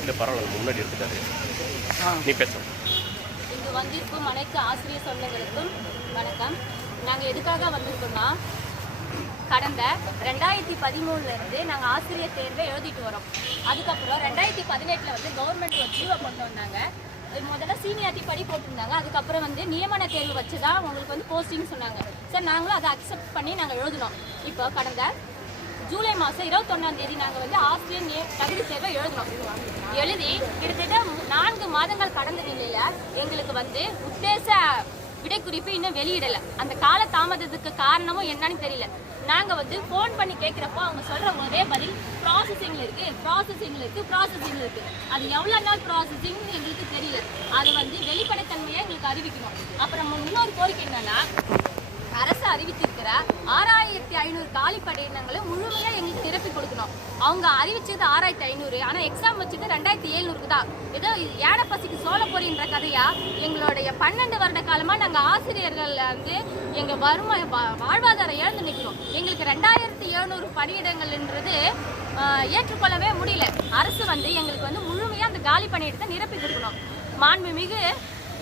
இல்லை பரவாயில்ல முன்னாடி எடுத்துட்டாரு நீ பேச. இங்கு வந்திருக்கும் அனைத்து ஆசிரியர் சொந்தங்களுக்கும் வணக்கம். நாங்கள் எதுக்காக வந்திருக்கோம்னா, கடந்த 2013 நாங்கள் ஆசிரியர் தேர்வை எழுதிட்டு வரோம். அதுக்கப்புறம் 2018 வந்து கவர்மெண்ட் ஒரு ஜீவோ கொண்டு வந்தாங்க. முதல்ல சீனியாரிட்டி படி போட்டிருந்தாங்க. அதுக்கப்புறம் வந்து நியமன தேர்வு வச்சு தான் உங்களுக்கு வந்து போஸ்டிங் சொன்னாங்க. சார் நாங்களும் அதை அக்செப்ட் பண்ணி நாங்கள் எழுதினோம். இப்போ கடந்த ஜூலை மாதம் 21 நாங்கள் வந்து ஆசிரியர் தகுதி தேர்வை எழுதி கிட்டத்தட்ட 4 மாதங்கள் கடந்த நிலையில் எங்களுக்கு வந்து உத்தேச விடைக்குறிப்பு இன்னும் வெளியிடலை. அந்த கால தாமதத்துக்கு காரணமும் என்னன்னு தெரியல. நாங்கள் வந்து ஃபோன் பண்ணி கேட்குறப்போ அவங்க சொல்கிற ஒரே பதில் ப்ராசஸிங்கில் இருக்குது. அது எவ்வளோ நாள் ப்ராசஸிங்னு எங்களுக்கு தெரியல. அது வந்து வெளிப்படைத்தன்மையை எங்களுக்கு அறிவிக்கணும். அப்புறம் இன்னொரு கோரிக்கை என்னன்னா, அரசு அறிவித்திருக்கிற 6500 காலி பணியிடங்களை முழுமையாக எங்களுக்கு நிரப்பி கொடுக்கணும். அவங்க அறிவிச்சது 6500, ஆனால் எக்ஸாம் வச்சது 2700 தான். ஏதோ ஏன பசிக்கு சோழ பொறின்ற கதையா எங்களுடைய 12 வருட காலமாக நாங்கள் ஆசிரியர்கள் வந்து எங்கள் வாழ்வாதாரம் இழந்து நிற்கிறோம். எங்களுக்கு 2700 பணியிடங்கள்ன்றது ஏற்றுக்கொள்ளவே முடியல. அரசு வந்து எங்களுக்கு வந்து முழுமையாக அந்த காலி பணியிடத்தை நிரப்பி கொடுக்கணும். மாண்புமிகு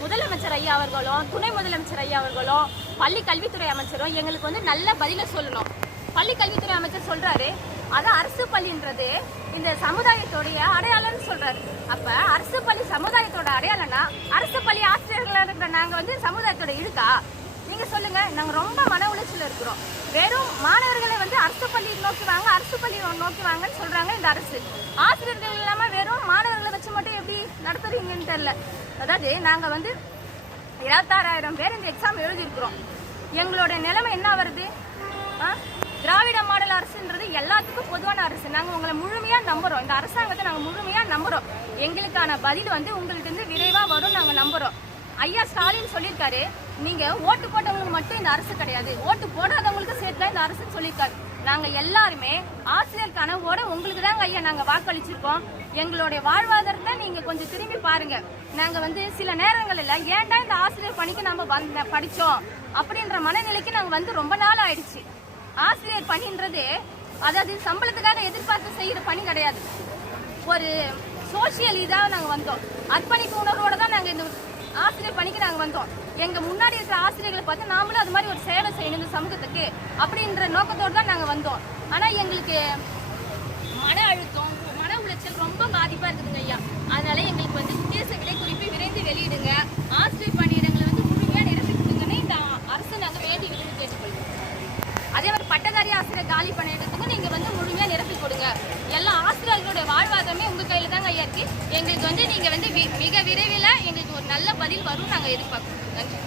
முதலமைச்சர் ஐயா அவர்களும் துணை முதலமைச்சர் ஐயா அவர்களும் பள்ளி கல்வித்துறை அமைச்சரும் எங்களுக்கு வந்து நல்ல பதிலை சொல்லணும். பள்ளி கல்வித்துறை அமைச்சர் சொல்றாரு, அதான் அரசு பள்ளின்றது இந்த சமுதாயத்தோடைய அடையாளம்னு சொல்றாரு. அப்ப அரசு பள்ளி சமுதாயத்தோட அடையாளம்னா அரசு பள்ளி ஆசிரியர்களா இருக்கிற நாங்க வந்து சமுதாயத்தோட இழுக்கா? நீங்க சொல்லுங்க. நாங்க ரொம்ப மன உளைச்சல் இருக்கிறோம். வெறும் மாணவர்களை வந்து அரசு பள்ளி நோக்கி வாங்கன்னு சொல்றாங்க இந்த அரசு. ஆசிரியர்கள் இல்லாம வெறும் மாணவர்களை வச்சு மட்டும் எப்படி நடத்துறீங்கன்னு தெரியல. அதாவது நாங்க வந்து 26,000 பேர் இந்த எக்ஸாம் எழுதியிருக்கிறோம். எங்களோட நிலைமை என்ன வருது? திராவிட மாடல் அரசுன்றது எல்லாத்துக்கும் பொதுவான அரசு. நாங்கள் உங்களை முழுமையாக நம்புகிறோம். இந்த அரசாங்கத்தை நாங்கள் முழுமையாக நம்புகிறோம். எங்களுக்கான பதில் வந்து உங்கள்கிட்ட இருந்து விரைவாக வரும் நாங்கள் நம்புகிறோம். ஐயா ஸ்டாலின் சொல்லியிருக்காரு, நீங்கள் ஓட்டு போட்டவங்களுக்கு மட்டும் இந்த அரசு கிடையாது, ஓட்டு போடாதவங்களுக்கு சேர்த்து தான் இந்த அரசுன்னு சொல்லியிருக்காரு. நாங்கள் எல்லாருமே ஆசிரியர் கனவோட உங்களுக்கு தாங்க ஐயா நாங்கள் வாக்களிச்சிருக்கோம். எங்களுடைய வாழ்வாதாரத்தை நீங்கள் கொஞ்சம் திரும்பி பாருங்க. நாங்கள் வந்து சில நேரங்களில் ஏன்டா இந்த ஆசிரியர் பணிக்கு நம்ம படித்தோம் அப்படின்ற மனநிலைக்கு நாங்கள் வந்து ரொம்ப நாள் ஆயிடுச்சு. ஆசிரியர் பணின்றது அதாவது சம்பளத்துக்காக எதிர்பார்த்து செய்கிற பணி கிடையாது. ஒரு சோசியல் இதாக நாங்கள் வந்தோம். அர்ப்பணிப்பு உணர்வோடு தான் நாங்கள் இந்த ஆசிரியர் பணிக்கு நாங்கள் வந்தோம். எங்கள் முன்னாடி இருக்கிற ஆசிரியர்களை பார்த்து நாமளும் அது மாதிரி ஒரு சேவை செய்யணும் இந்த சமூகத்துக்கு அப்படின்ற நோக்கத்தோடு தான் நாங்கள் வந்தோம். ஆனால் எங்களுக்கு மன அழுத்தம், மன உளைச்சல் ரொம்ப பாதிப்பாக இருக்குதுங்க ஐயா. அதனால எங்களுக்கு வந்து உத்தேச விலை குறிப்பை விரைந்து வெளியிடுங்க. ஆசிரியர் பணியிடங்களை வந்து முழுமையாக நிரப்பி கொடுங்கன்னு இந்த அரசு நாங்கள் வேண்டி விரும்பி கேட்டுக்கொள்வோம். அதே மாதிரி பட்டதாரி ஆசிரியர் காலி பணியிடத்துக்கு நீங்கள் வந்து முழுமையாக நிரப்பி கொடுங்க. எல்லா ஆசிரியர்களுடைய வாழ்வாதாரமே உங்கள் கையில் தாங்க ஐயா இருக்குது. எங்களுக்கு வந்து நீங்கள் வந்து மிக விரைவில் எங்களுக்கு ஒரு நல்ல பதில் வரும் நாங்கள் எதிர்பார்க்குறோம். நன்றி.